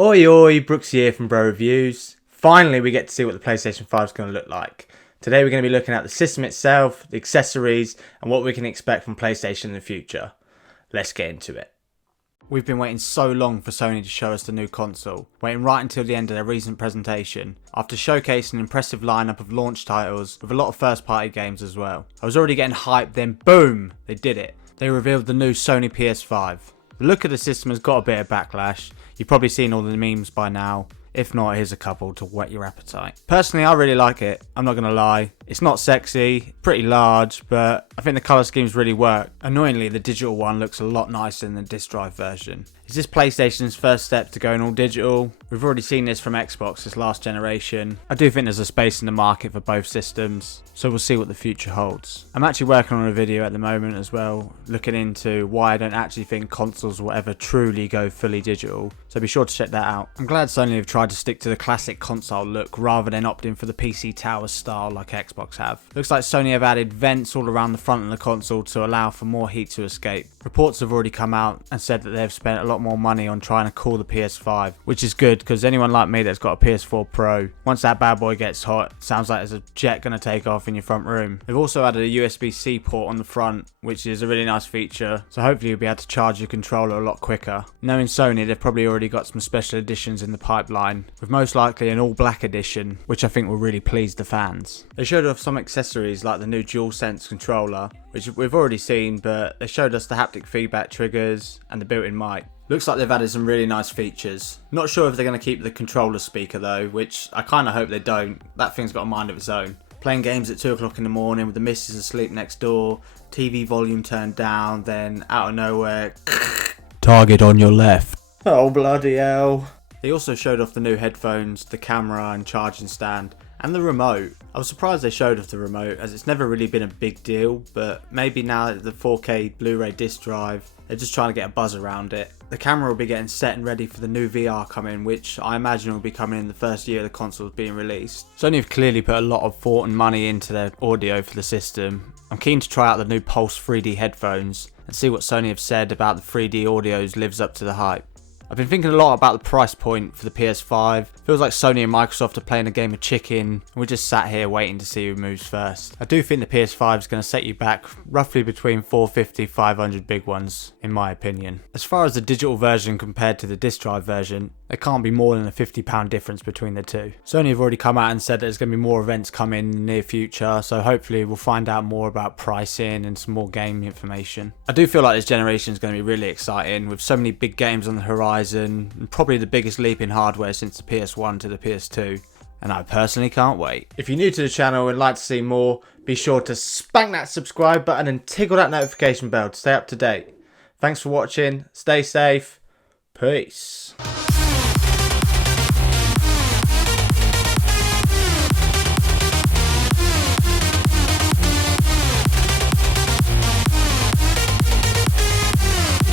Oi oi, Brooks here from Bro Reviews. Finally we get to see what the PlayStation 5 is going to look like. Today we're going to be looking at the system itself, the accessories, and what we can expect from PlayStation in the future. Let's get into it. We've been waiting so long for Sony to show us the new console, waiting right until the end of their recent presentation, after showcasing an impressive lineup of launch titles with a lot of first party games as well. I was already getting hyped, then boom, they did it. They revealed the new Sony PS5. The look of the system has got a bit of backlash. You've probably seen all the memes by now. If not, here's a couple to whet your appetite. Personally, I really like it. I'm not going to lie. It's not sexy, pretty large, but I think the colour schemes really work. Annoyingly, the digital one looks a lot nicer than the disc drive version. Is this PlayStation's first step to going all digital? We've already seen this from Xbox this last generation. I do think there's a space in the market for both systems, so we'll see what the future holds. I'm actually working on a video at the moment as well, looking into why I don't actually think consoles will ever truly go fully digital, so be sure to check that out. I'm glad Sony have tried to stick to the classic console look rather than opting for the PC tower style like Xbox have. Looks like Sony have added vents all around the front of the console to allow for more heat to escape. Reports have already come out and said that they've spent a lot more money on trying to cool the PS5, which is good because anyone like me that's got a PS4 Pro, once that bad boy gets hot, it sounds like there's a jet going to take off in your front room. They've also added a USB-C port on the front, which is a really nice feature, so hopefully you'll be able to charge your controller a lot quicker. Knowing Sony, they've probably already got some special editions in the pipeline, with most likely an all-black edition, which I think will really please the fans. They showed off some accessories like the new DualSense controller, which we've already seen, but they showed us the haptic feedback triggers and the built-in mic. Looks like they've added some really nice features. Not sure if they're going to keep the controller speaker though, which I kind of hope they don't. That thing's got a mind of its own. Playing games at 2 o'clock in the morning with the missus asleep next door, TV volume turned down, then out of nowhere, target on your left. Oh bloody hell. They also showed off the new headphones, the camera and charging stand, and the remote. I was surprised they showed off the remote as it's never really been a big deal, but maybe now that the 4K Blu-ray disc drive, they're just trying to get a buzz around it. The camera will be getting set and ready for the new VR coming, which I imagine will be coming in the first year the console's being released. Sony have clearly put a lot of thought and money into their audio for the system. I'm keen to try out the new Pulse 3D headphones and see what Sony have said about the 3D audios lives up to the hype. I've been thinking a lot about the price point for the PS5. Feels like Sony and Microsoft are playing a game of chicken, and we're just sat here waiting to see who moves first. I do think the PS5 is going to set you back roughly between 450 500 big ones, in my opinion. As far as the digital version compared to the disc drive version, there can't be more than a £50 difference between the two. Sony have already come out and said that there's going to be more events coming in the near future, so hopefully we'll find out more about pricing and some more game information. I do feel like this generation is going to be really exciting, with so many big games on the horizon, and probably the biggest leap in hardware since the PS1 to the PS2. And I personally can't wait. If you're new to the channel and like to see more, be sure to spank that subscribe button and tickle that notification bell to stay up to date. Thanks for watching, stay safe, peace.